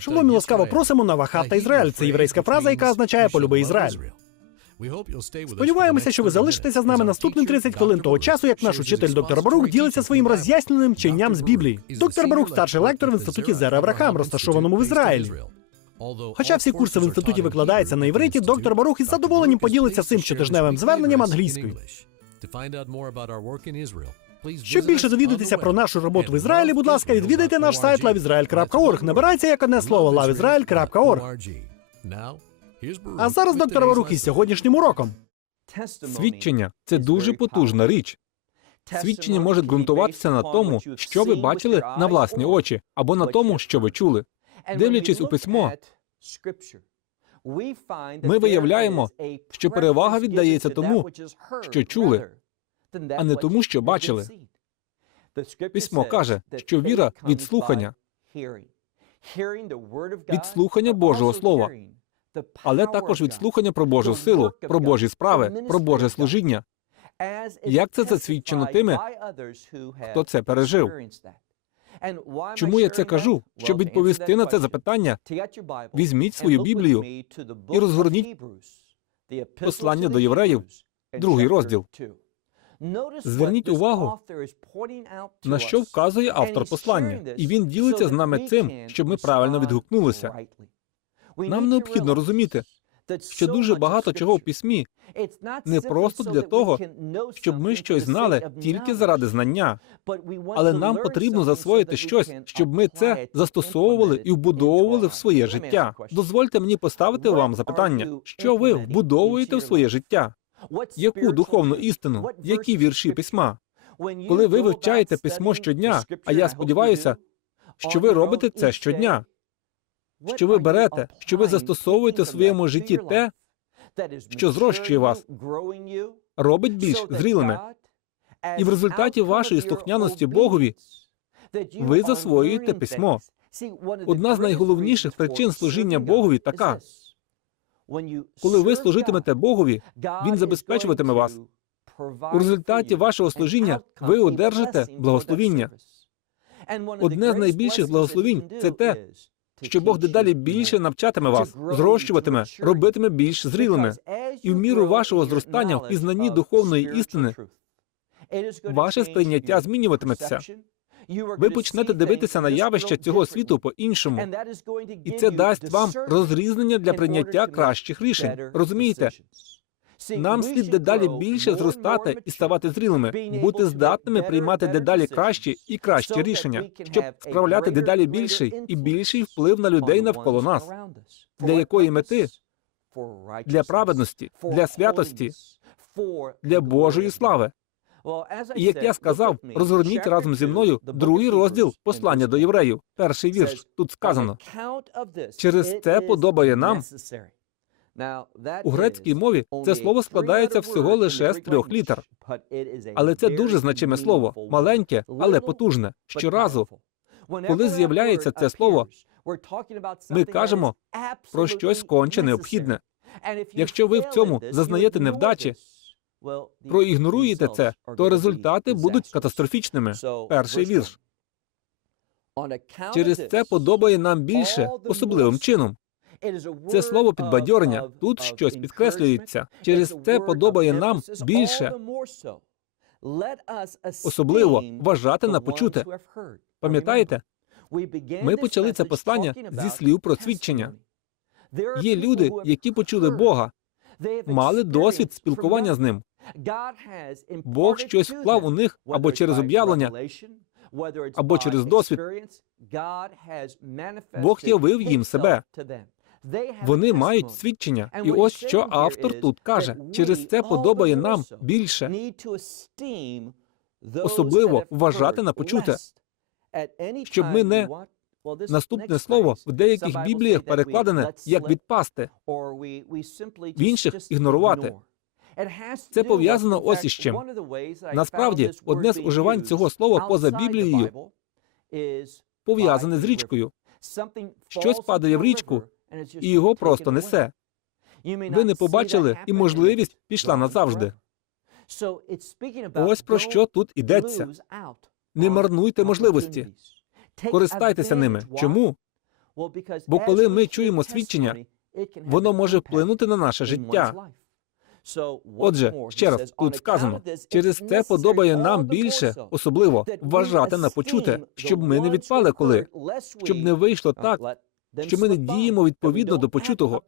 Шалом і ласкаво просимо на Вахавта Ізраїль. Це єврейська фраза, яка означає полюби Ізраїль. Сподіваємося, що ви залишитеся з нами наступні 30 хвилин того часу, як наш учитель доктор Барух ділиться своїм роз'ясненим вченням з Біблії. Доктор Барух старший лектор в інституті Зера Аврахам, розташованому в Ізраїлі. Хоча всі курси в інституті викладаються на івриті, доктор Барух із задоволенням поділиться цим щотижневим зверненням англійською. Щоб більше довідатися про нашу роботу в Ізраїлі, будь ласка, відвідайте наш сайт loveisrael.org. Набирається як одне слово loveisrael.org. А зараз доктор Барух із сьогоднішнім уроком. Свідчення це дуже потужна річ. Свідчення може ґрунтуватися на тому, що ви бачили на власні очі, або на тому, що ви чули. Дивлячись у письмо, ми виявляємо, що перевага віддається тому, що чули, а не тому, що бачили. Письмо каже, що віра від слухання, від слухання Божого Слова, але також від слухання про Божу силу, про Божі справи, про Боже служіння. Як це засвідчено тими, хто це пережив. Чому я це кажу? Щоб відповісти на це запитання, візьміть свою Біблію і розгорніть послання до євреїв, другий розділ. Зверніть увагу, На що вказує автор послання, і він ділиться з нами цим, щоб ми правильно відгукнулися. Нам необхідно розуміти, що дуже багато чого в письмі. Не просто для того, щоб ми щось знали тільки заради знання, але нам потрібно засвоїти щось, щоб ми це застосовували і вбудовували в своє життя. Дозвольте мені поставити вам запитання, що ви вбудовуєте в своє життя? Яку духовну істину, які вірші письма? Коли ви вивчаєте письмо щодня, а я сподіваюся, що ви робите це щодня, що ви берете, що ви застосовуєте в своєму житті те, що зрощує вас, робить більш зрілими. І в результаті вашої слухняності Богові ви засвоюєте письмо. Одна з найголовніших причин служіння Богові така: коли ви служитимете Богові, Він забезпечуватиме вас. У результаті вашого служіння ви одержите благословіння. Одне з найбільших благословінь це те, що Бог дедалі більше навчатиме вас, зрощуватиме, робитиме більш зрілими. І в міру вашого зростання в пізнанні духовної істини ваше сприйняття змінюватиметься. Ви почнете дивитися на явища цього світу по-іншому, і це дасть вам розрізнення для прийняття кращих рішень. Розумієте? Нам слід дедалі більше зростати і ставати зрілими, бути здатними приймати дедалі кращі і кращі рішення, щоб справляти дедалі більший і більший вплив на людей навколо нас. Для якої мети? Для праведності, для святості, для Божої слави. І як я сказав, розгорніть разом зі мною другий розділ послання до євреїв. Перший вірш тут сказано. Через це подобає нам. У грецькій мові це слово складається всього лише з трьох літер, але це дуже значиме слово, маленьке, але потужне. Щоразу, коли з'являється це слово, ми кажемо про щось конче необхідне. Якщо ви в цьому зазнаєте невдачі, проігноруєте це, то результати будуть катастрофічними. Перший вірш. Через це подобає нам більше особливим чином. Це слово підбадьорення. Тут щось підкреслюється. Через це подобає нам більше, особливо вважати на почуте. Пам'ятаєте, ми почали це послання зі слів про свідчення. Є люди, які почули Бога, мали досвід спілкування з ним. Бог щось вклав у них або через об'явлення, або через досвід. Бог явив їм себе. Вони мають свідчення, і ось що автор тут каже: через це подобає нам більше, особливо вважати на почуте, щоб ми не наступне слово в деяких бібліях перекладене як відпасти, в інших ігнорувати. Це пов'язано ось із чим. Насправді, одне з уживань цього слова поза Біблією пов'язане з річкою. Щось падає в річку, і його просто несе. Ви не побачили, і можливість пішла назавжди. Ось про що тут ідеться. Не марнуйте можливості. Користайтеся ними. Чому? Бо коли ми чуємо свідчення, Воно може вплинути на наше життя. Отже, ще раз тут сказано, через це подобає нам більше, особливо вважати на почуте, щоб ми не відпали коли, щоб не вийшло так, що ми не діємо відповідно до почутого.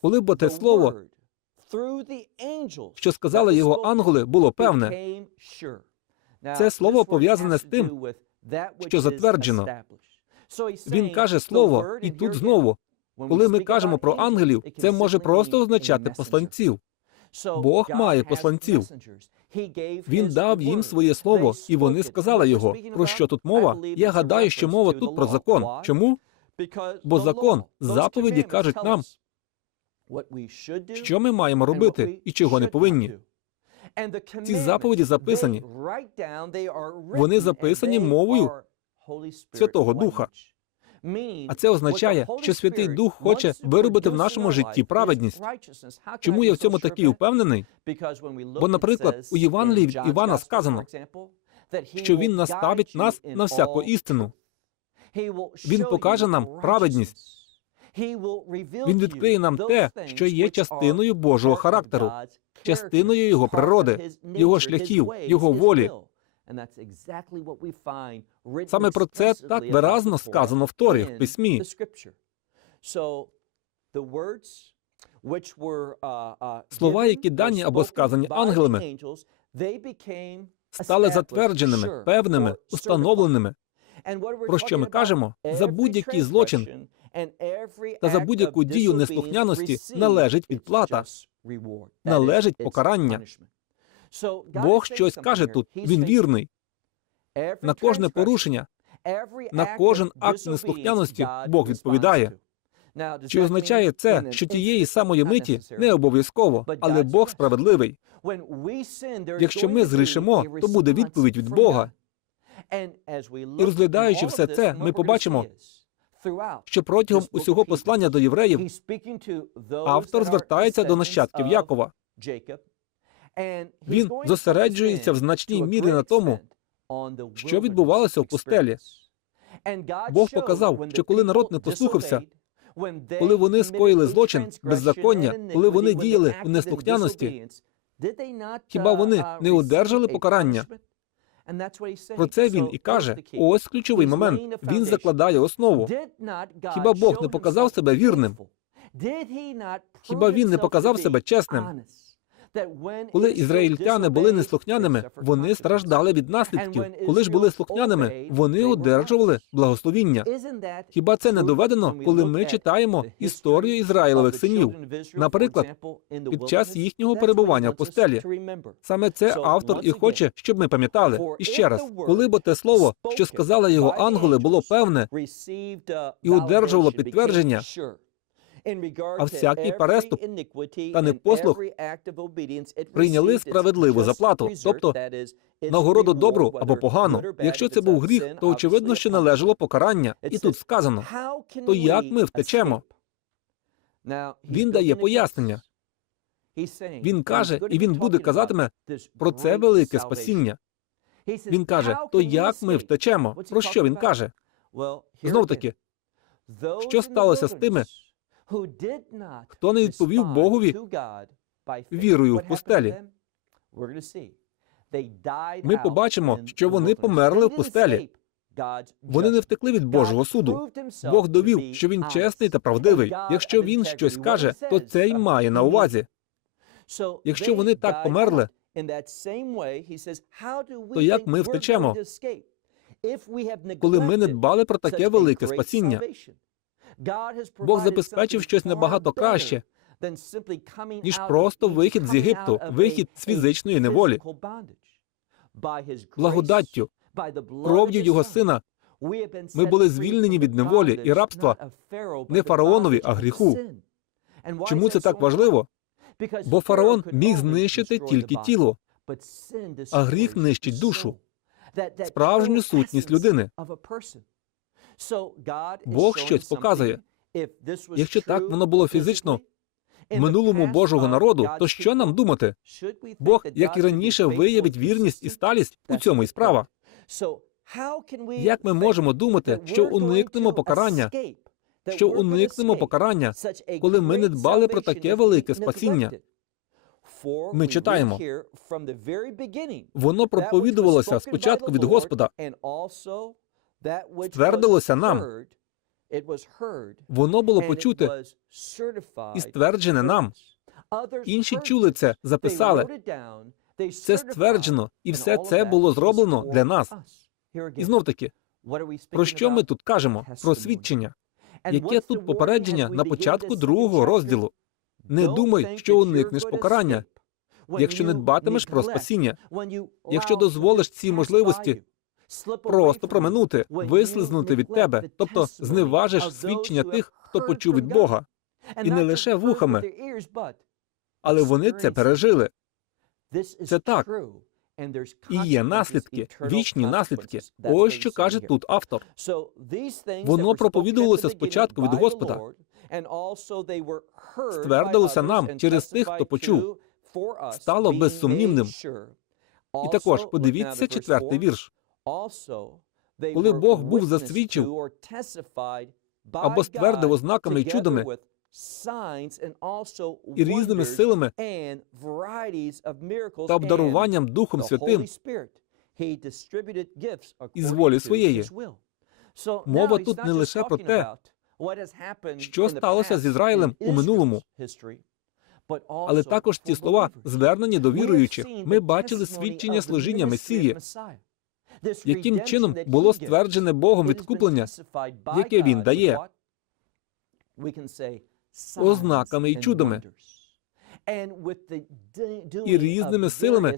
Коли б те слово, що сказали його ангели, було певне, це слово пов'язане з тим, що затверджено. він каже слово, і тут знову, коли ми кажемо про ангелів, це може просто означати посланців. Бог має посланців. Він дав їм своє слово, і вони сказали його. Про що тут мова? Я гадаю, що мова тут про закон. Чому? Бо закон, заповіді кажуть нам, Що ми маємо робити і чого не повинні? Ці заповіді записані. Вони записані мовою Святого Духа. А це означає, що Святий Дух хоче виробити в нашому житті праведність. Чому я в цьому такий упевнений? Бо, наприклад, у Євангелії від Івана сказано, Що Він наставить нас на всяку істину. Він покаже нам праведність. Він відкриє нам те, що є частиною Божого характеру, частиною його природи, його шляхів, його волі. Саме про це так виразно сказано в Торі, в письмі. Слова, які дані або сказані ангелами, Стали затвердженими, певними, установленими. Про що ми кажемо? За будь-який злочин Та за будь-яку дію неслухняності належить відплата, належить покарання. Бог щось каже тут, він вірний. На кожне порушення, на кожен акт неслухняності Бог відповідає. Чи означає це, що тієї самої миті не обов'язково, але Бог справедливий? Якщо ми згрішимо, то буде відповідь від Бога. І розглядаючи все це, ми побачимо, Що протягом усього послання до євреїв автор звертається до нащадків Якова. Він зосереджується в значній мірі на тому, що відбувалося в пустелі. Бог показав, що коли народ не послухався, Коли вони скоїли злочин, беззаконня, коли вони діяли в неслухняності, хіба вони не одержали покарання? Про це він і каже. Ось ключовий момент. Він закладає основу. Хіба Бог не показав себе вірним? Хіба він не показав себе чесним? Коли ізраїльтяни були неслухняними, вони страждали від наслідків. Коли ж були слухняними, вони одержували благословіння. Хіба це не доведено, коли ми читаємо історію Ізраїлевих синів? Наприклад, під час їхнього перебування в пустелі. Саме це автор і хоче, щоб ми пам'ятали. І ще раз, коли б те слово, що сказали його ангели, було певне і одержувало підтвердження, а всякий переступ та непослух прийняли справедливу заплату, тобто нагороду добру або погану. Якщо це був гріх, то очевидно, що належало покарання. І тут сказано, то як ми втечемо? він дає пояснення. Він каже, і він буде казатиме про це велике спасіння. Він каже, то як ми втечемо? Про що він каже? Знов таки, що сталося з тими, хто не відповів Богові вірою в пустелі? Ми побачимо, що вони померли в пустелі. Вони не втекли від Божого суду. Бог довів, що він чесний та правдивий. Якщо він щось каже, то це й має на увазі. Якщо вони так померли, то як ми втечемо, коли ми не дбали про таке велике спасіння? Бог забезпечив щось набагато краще, ніж просто вихід з Єгипту, вихід з фізичної неволі. Благодаттю, кров'ю його сина ми були звільнені від неволі і рабства не фараонові, а гріху. Чому це так важливо? Бо фараон міг знищити тільки тіло, а гріх нищить душу, справжню сутність людини. Бог щось показує. Якщо так воно було фізично минулому Божого народу, то що нам думати? Бог, як і раніше, виявить вірність і сталість у цьому і справа. Як ми можемо думати, що уникнемо покарання, що уникнемо покарання, коли ми не дбали про таке велике спасіння? Ми читаємо. Воно проповідувалося спочатку від Господа, Ствердилося нам. воно було почуте і стверджене нам. Інші чули це, записали. Це стверджено, і все це було зроблено для нас. І знов таки, про що ми тут кажемо? Про свідчення. Яке тут попередження на початку другого розділу? Не думай, що уникнеш покарання, якщо не дбатимеш про спасіння, якщо дозволиш цій можливості просто проминути, вислизнути від тебе, тобто зневажиш свідчення тих, хто почув від Бога, і не лише вухами, але вони це пережили. Це так. І є наслідки, вічні наслідки. Ось що каже тут автор. Воно проповідувалося спочатку від Господа. Ствердилося нам через тих, хто почув. Стало безсумнівним. І також подивіться четвертий вірш. Коли Бог був засвідчив або ствердив ознаками і чудами і різними силами та обдаруванням Духом Святим. Із волі своєї. Мова тут не лише про те, що сталося з Ізраїлем у минулому, але також ці слова, звернені до віруючих. Ми бачили свідчення служіння Месії, яким чином було стверджене Богом відкуплення, яке він дає ознаками і чудами. і різними силами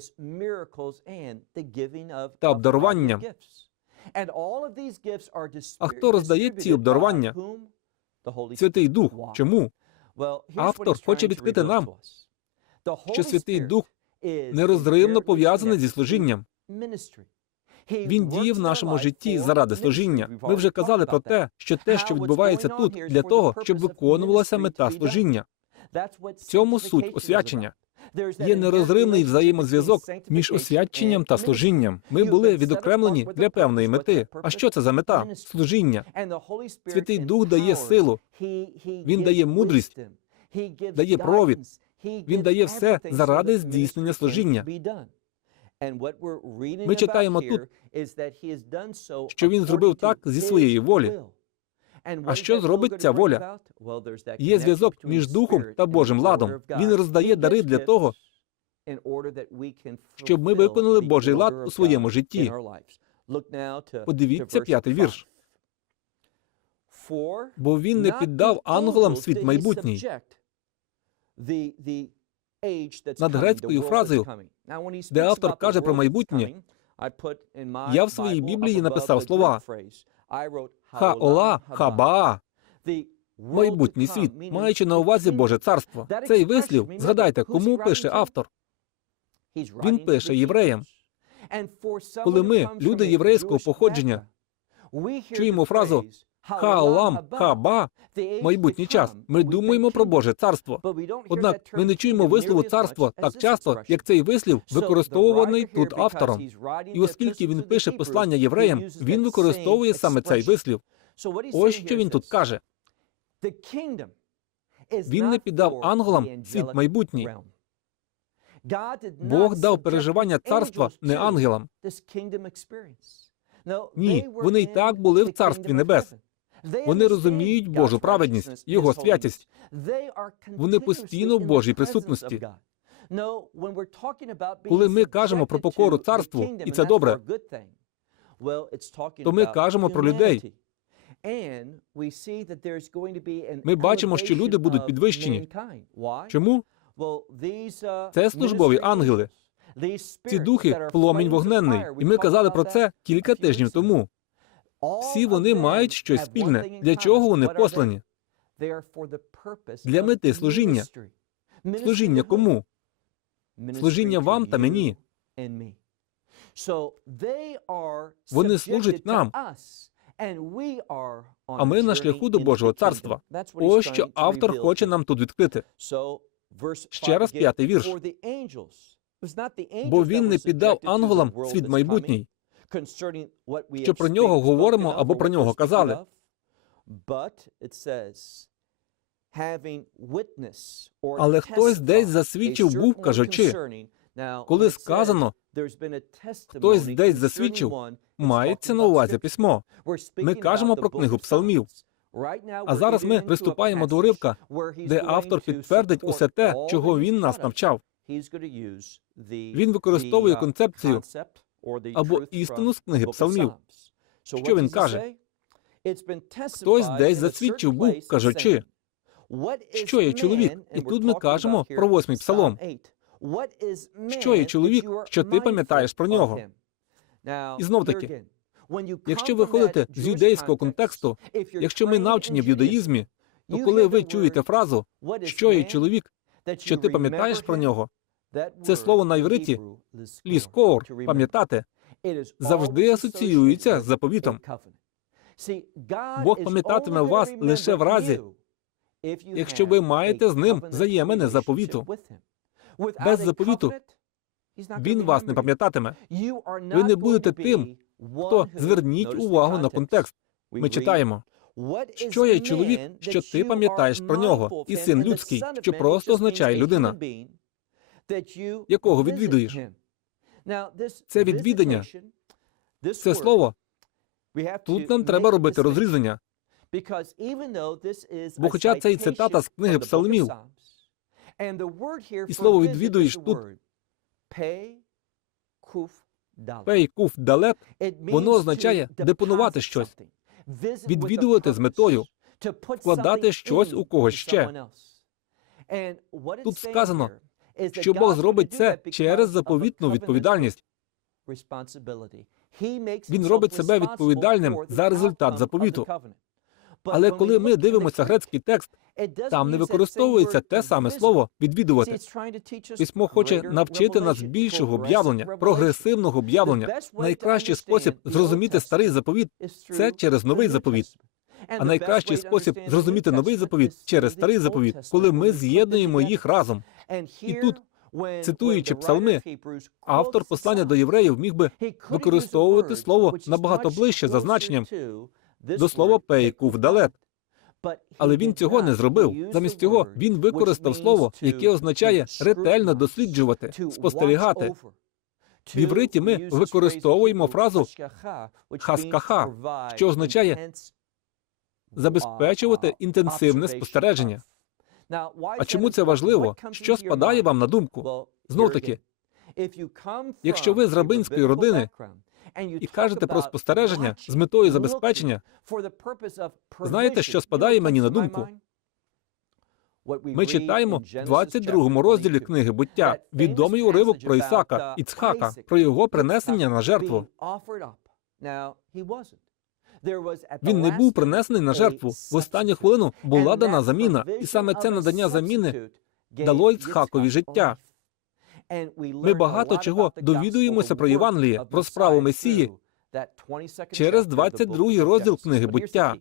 та обдаруванням. А хто роздає ці обдарування? Святий Дух. Чому? Автор хоче відкрити нам, Що Святий Дух нерозривно пов'язаний зі служінням. Він діє в нашому житті заради служіння. Ми вже казали про те, що те, що відбувається тут, для того, щоб виконувалася мета служіння. В цьому суть освячення. Є нерозривний взаємозв'язок між освяченням та служінням. Ми були відокремлені для певної мети. А що це за мета? Служіння. Святий Дух дає силу, Він дає мудрість, дає провід. Він дає все заради здійснення служіння. Ми читаємо тут, що він зробив так зі своєї волі. А що зробить ця воля? Є зв'язок між Духом та Божим ладом. Він роздає дари для того, щоб ми виконали Божий лад у своєму житті. Подивіться п'ятий вірш. Бо він не піддав ангелам світ майбутній. Над грецькою фразою, де автор каже про майбутнє, я в своїй Біблії написав слова Ха-ола, ха-баа, майбутній світ, маючи на увазі Боже царство. Цей вислів, згадайте, кому пише автор? Він пише євреям. Коли ми, люди єврейського походження, чуємо фразу Ха-олам, ха-ба, майбутній час, ми думаємо про Боже царство. Однак ми не чуємо вислову царство так часто, як цей вислів використовуваний тут автором. І оскільки він пише послання євреям, він використовує саме цей вислів. Ось що він тут каже: Він не піддав ангелам світ майбутній. Бог дав переживання царства не ангелам. Ні, вони й так були в царстві небес. Вони розуміють Божу праведність, Його святість. Вони постійно в Божій присутності. Коли ми кажемо про покору царству, і це добре, то ми кажемо про людей. Ми бачимо, що люди будуть підвищені. Чому? Це службові ангели. Ці духи пломінь вогненний. І ми казали про це кілька тижнів тому. Всі вони мають щось спільне. Для чого вони послані? Для мети служіння. Служіння кому? Служіння вам та мені. Вони служать нам, а ми на шляху до Божого царства. Ось що автор хоче нам тут відкрити. Ще раз п'ятий вірш. Бо він не піддав ангелам світ майбутній. Що про нього говоримо або про нього казали. Але хтось десь засвідчив був, кажучи, коли сказано, хтось десь засвідчив, мається на увазі письмо. Ми кажемо про книгу псалмів. А зараз ми приступаємо до уривка, де автор підтвердить усе те, чого він нас навчав. Він використовує концепцію або істину з книги псалмів. Що він каже? Хтось десь засвідчив був, кажучи, що є чоловік? І тут ми кажемо про восьмий псалом. що є чоловік, що ти пам'ятаєш про нього. І знов таки, Якщо ви ходите з юдейського контексту, якщо ми навчені в юдаїзмі, то коли ви чуєте фразу, що є чоловік, що ти пам'ятаєш про нього, це слово на івриті ліскоор, пам'ятати, завжди асоціюється з заповітом. Бог пам'ятатиме вас лише в разі, якщо ви маєте з ним взаємини заповіту. Без заповіту Він вас не пам'ятатиме. Ви не будете тим, То зверніть увагу на контекст. Ми читаємо, що є чоловік, що ти пам'ятаєш про нього, і син людський, що просто означає людина, якого відвідуєш. Це відвідання, Це слово тут нам треба робити розрізання. Бо хоча це і цитата з книги псалмів, і слово відвідуєш тут Пей куф далет воно означає депонувати щось, відвідувати з метою, вкладати щось у когось ще. Тут сказано, що Бог зробить це через заповітну відповідальність. Він робить себе відповідальним за результат заповіту. Але коли ми дивимося грецький текст, там не використовується те саме слово відвідувати. Письмо хоче навчити нас більшого об'явлення, прогресивного об'явлення. Найкращий спосіб зрозуміти старий заповіт це через новий заповіт. А найкращий спосіб зрозуміти новий заповіт через старий заповіт, коли ми з'єднуємо їх разом. І тут, цитуючи псалми, Автор послання до євреїв міг би використовувати слово набагато ближче за значенням до слова пейку вдалет. Але він цього не зробив. Замість цього він використав слово, яке означає ретельно досліджувати, спостерігати. В івриті ми використовуємо фразу хаскаха, що означає забезпечувати інтенсивне спостереження. А чому це важливо? Що спадає вам на думку? Знов таки, якщо ви з рабинської родини і кажете про спостереження з метою забезпечення, знаєте, що спадає мені на думку? ми читаємо в 22 розділі книги буття відомий уривок про Ісака Іцхака, про його принесення на жертву. Він не був принесений на жертву. В останню хвилину була дана заміна, і саме це надання заміни дало Іцхакові життя. Ми багато чого довідуємося про Євангеліє, про справу Месії через 22 розділ книги буття.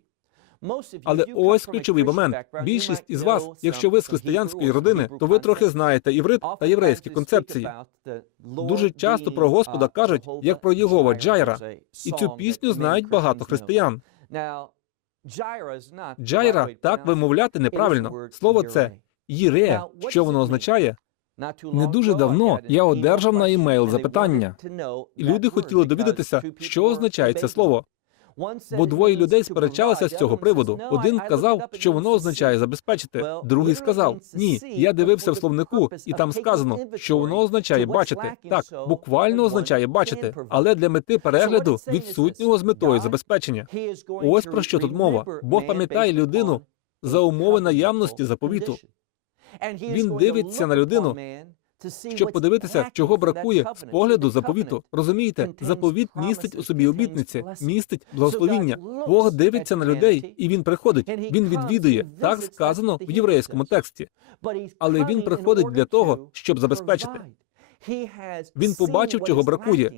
Але ось ключовий момент. Більшість із вас, якщо ви з християнської родини, то ви трохи знаєте іврит та єврейські концепції. Дуже часто про Господа кажуть, як про Єгова Джайра, І цю пісню знають багато християн. Джайра так вимовляти неправильно. Слово це їре. Що воно означає? Не дуже давно я одержав на імейл запитання. Люди хотіли довідатися, що означає це слово. Бо двоє людей сперечалися з цього приводу. Один казав, що воно означає забезпечити. Другий сказав: Ні, я дивився в словнику, і там сказано, що воно означає бачити. Так, буквально означає бачити, але для мети перегляду відсутнього з метою забезпечення. Ось про що тут мова. Бог пам'ятає людину за умови наявності заповіту. Він дивиться на людину, Щоб подивитися, чого бракує з погляду заповіту. Розумієте, заповіт містить у собі обітниці, містить благословіння. Бог дивиться на людей, і він приходить. Він відвідує. Так сказано в єврейському тексті. але він приходить для того, щоб забезпечити. Він побачив, чого бракує.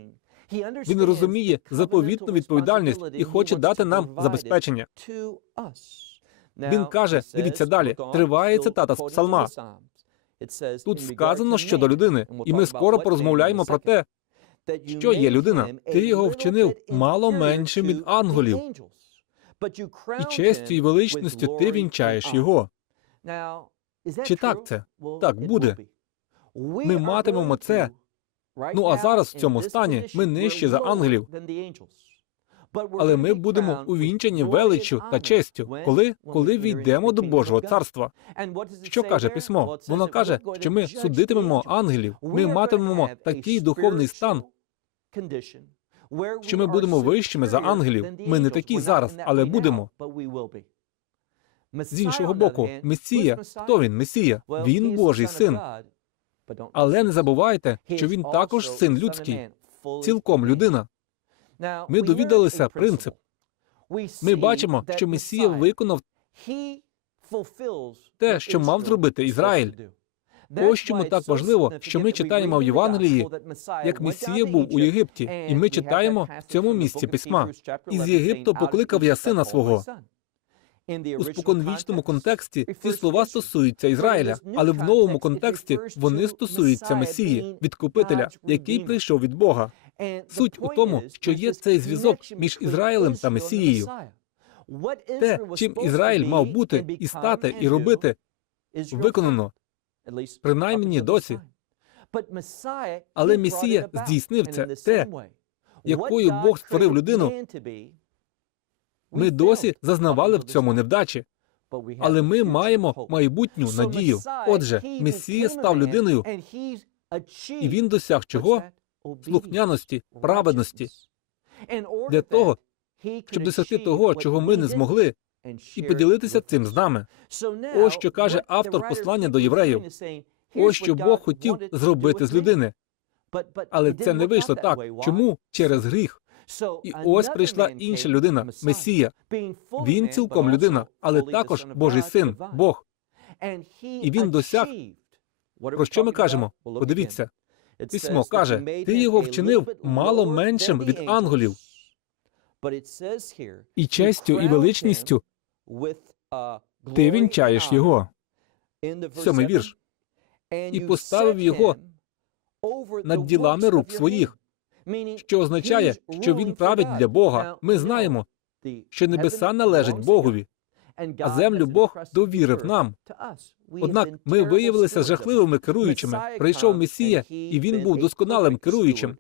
Він розуміє заповітну відповідальність і хоче дати нам забезпечення. Він каже: дивіться далі. Триває цитата з псалма. Тут сказано щодо людини, і ми скоро порозмовляємо про те, Що є людина? Ти його вчинив мало меншим від ангелів. І честю і величністю ти вінчаєш його. Чи так це? Так буде. Ми матимемо це. Ну а зараз в цьому стані ми нижче за ангелів. Але ми будемо увінчані величчю та честю, коли, коли війдемо до Божого царства. Що каже письмо? Воно каже, що ми судитимемо ангелів. Ми матимемо такий духовний стан, що ми будемо вищими за ангелів. Ми не такі зараз, але будемо. З іншого боку, Месія, хто він? Месія? Він Божий син. Але не забувайте, що він також син людський, цілком людина. Ми довідалися принцип. Ми бачимо, що Месія виконав те, що мав зробити Ізраїль. Ось чому так важливо, що ми читаємо в Євангелії, як Месія був у Єгипті, і ми читаємо в цьому місці письма. Із Єгипту покликав я сина свого. У споконвічному контексті ці слова стосуються Ізраїля, але в новому контексті вони стосуються Месії, відкупителя, який прийшов від Бога. Суть у тому, що є цей зв'язок між Ізраїлем та Месією. Те, чим Ізраїль мав бути і стати, і робити, виконано, принаймні досі. Але Месія здійснив це, те, якою Бог створив людину. Ми досі зазнавали в цьому невдачі, але ми маємо майбутню надію. Отже, Месія став людиною, і він досяг чого? Слухняності, праведності, для того, щоб досягти того, чого ми не змогли, і поділитися цим з нами. Ось що каже автор послання до євреїв. Ось що Бог хотів зробити з людини, але це не вийшло так. Чому? Через гріх. І ось прийшла інша людина, Месія. Він цілком людина, але також Божий син, Бог. І він досяг. Про що ми кажемо? Подивіться, письмо каже: ти його вчинив мало меншим від ангелів, і честю, і величністю ти вінчаєш його. Сьомий вірш. І поставив його Над ділами рук своїх, що означає, що він править для Бога. Ми знаємо, що небеса належать Богові, а землю Бог довірив нам. Однак ми виявилися жахливими керуючими. Прийшов Месія, і він був досконалим керуючим.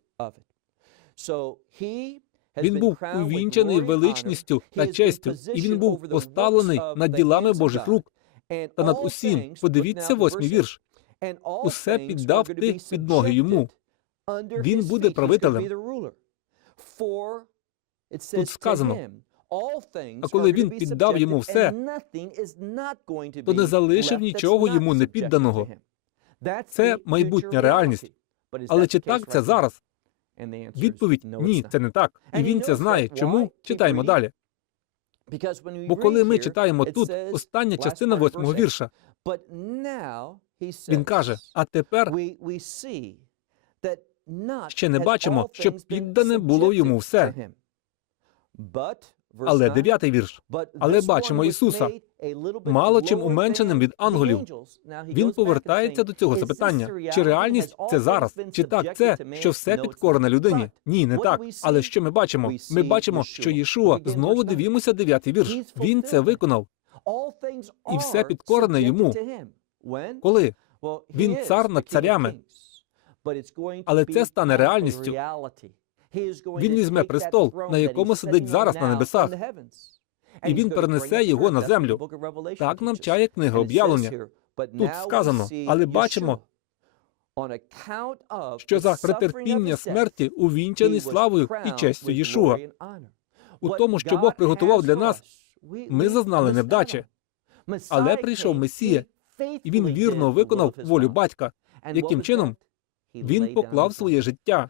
Він був увінчаний величністю та честю, і він був поставлений над ділами Божих рук та над усім. Подивіться восьмий вірш. Усе піддав ти під ноги йому. Він буде правителем. Тут сказано, а коли він піддав йому все, то не залишив нічого йому не підданого. Це майбутня реальність. Але чи так це зараз? Відповідь ні, це не так. І він це знає. Чому? Читаємо далі. Бо коли ми читаємо тут остання частина восьмого вірша, він каже: а тепер ще не бачимо, щоб піддане було йому все. Але дев'ятий вірш. Але бачимо Ісуса Мало чим уменшеним від ангелів. Він повертається до цього запитання: чи реальність це зараз? Чи так це, що все підкорене людині? Ні, не так. Але що ми бачимо? Ми бачимо, що Єшуа знову дивімося дев'ятий вірш. Він це виконав. і все підкорене йому. Коли? Він цар над царями. Але це стане реальністю. Він візьме престол, на якому сидить зараз на небесах, і він перенесе його на землю. Так навчає книга об'явлення. Тут сказано, але бачимо, що за претерпіння смерті увінчаний славою і честю Єшуа. У тому, що Бог приготував для нас, ми зазнали невдачі. Але прийшов Месія, і він вірно виконав волю батька. Яким чином? Він поклав своє життя.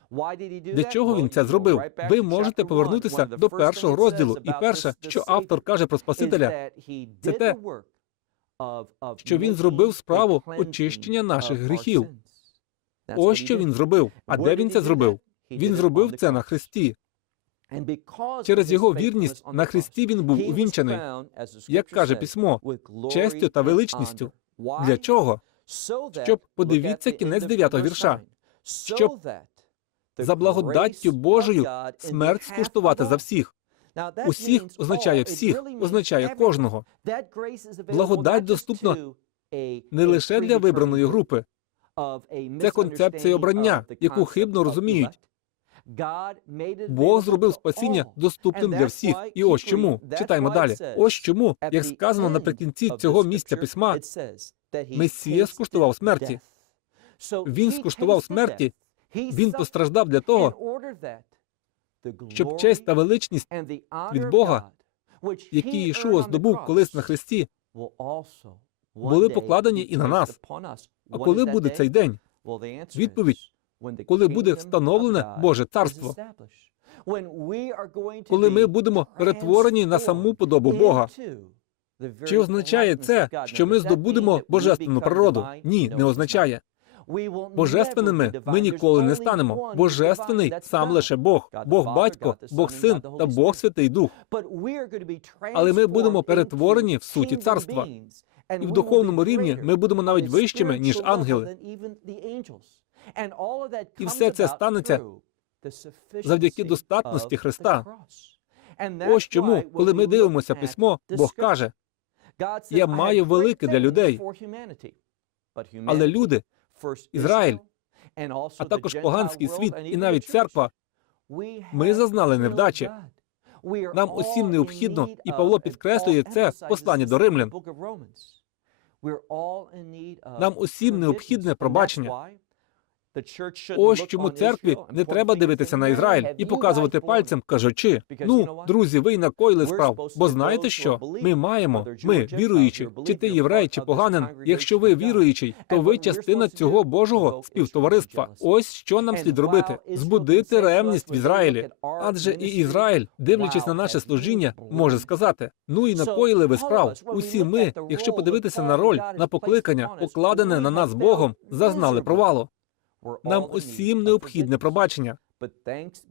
Для чого він це зробив? Ви можете повернутися до першого розділу. І перше, що автор каже про Спасителя, це те, що він зробив справу очищення наших гріхів. Ось що він зробив. А де він це зробив? Він зробив це на Христі. Через його вірність на Христі він був увінчений, Як каже письмо, честю та величністю. Для чого? Щоб подивіться кінець дев'ятого вірша. Щоб за благодаттю Божою смерть скуштувати за всіх. Усіх означає всіх, означає кожного. Благодать доступна Не лише для вибраної групи. Це концепція обрання, яку хибно розуміють. Бог зробив спасіння доступним для всіх. І ось чому. Читаємо далі. Ось чому, як сказано наприкінці цього місця письма, Месія скуштував смерті. Він скуштував смерті, він постраждав для того, щоб честь та величність, від Бога, які Ішуа здобув колись на Христі, були покладені і на нас. а коли буде цей день? Відповідь коли буде встановлене Боже царство, коли ми будемо перетворені на саму подобу Бога. Чи означає це, що ми здобудемо божественну природу? Ні, не означає. Божественними ми ніколи не станемо. Божественний сам лише Бог, Бог Батько, Бог Син та Бог Святий Дух. Але ми будемо перетворені в суті царства. І в духовному рівні ми будемо навіть вищими, ніж ангели. І все це станеться завдяки достатності Христа. Ось чому, коли ми дивимося письмо, Бог каже: Я маю велике для людей, але люди, Ізраїль, а також поганський світ і навіть церква, ми зазнали невдачі. Нам усім необхідно, і Павло підкреслює це в посланні до римлян. Нам усім необхідне пробачення. Ось чому церкві не треба дивитися на Ізраїль і показувати пальцем, кажучи: ну, друзі, ви й накоїли справ. Бо знаєте що? Ми маємо, ми віруючі, чи ти єврей, чи поганин. Якщо ви віруючий, то ви частина цього Божого співтовариства. Ось що нам слід робити: збудити ревність в Ізраїлі. Адже і Ізраїль, дивлячись на наше служіння, може сказати: ну і накоїли ви справ. Усі ми, якщо подивитися на роль, на покликання, покладене на нас Богом, зазнали провалу. Нам усім необхідне пробачення.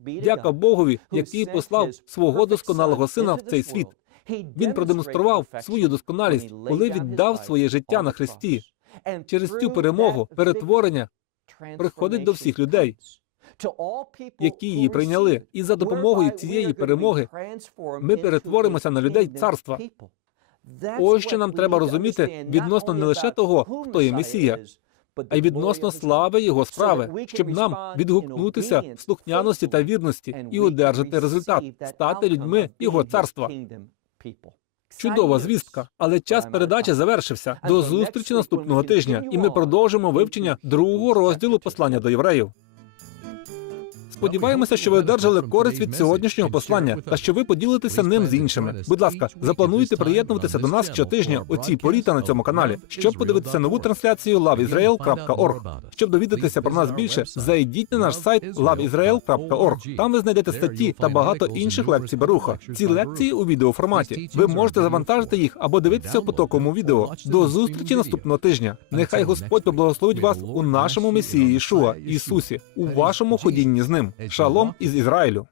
Дяка Богові, який послав свого досконалого сина в цей світ. Він продемонстрував свою досконалість, коли віддав своє життя на Христі. Через цю перемогу перетворення приходить до всіх людей, які її прийняли. І за допомогою цієї перемоги ми перетворимося на людей царства. Ось що нам треба розуміти відносно не лише того, хто є Месія, а й відносно слави його справи, щоб нам відгукнутися в слухняності та вірності і одержати результат, стати людьми його царства. Чудова звістка, але час передачі завершився. До зустрічі наступного тижня, і ми продовжимо вивчення другого розділу послання до євреїв. Сподіваємося, що ви одержали користь від сьогоднішнього послання та що ви поділитеся ним з іншими. Будь ласка, заплануйте приєднуватися до нас щотижня у цій порі та на цьому каналі, щоб подивитися нову трансляцію loveisrael.org. Щоб довідатися про нас більше, зайдіть на наш сайт loveisrael.org. Там ви знайдете статті та багато інших лекцій Баруха. Ці лекції у відеоформаті. Ви можете завантажити їх або дивитися у потоковому відео. До зустрічі наступного тижня. Нехай Господь поблагословить вас у нашому Месії Ішуа, Ісусі, у вашому ходінні з ним. Шалом із Ізраїлю.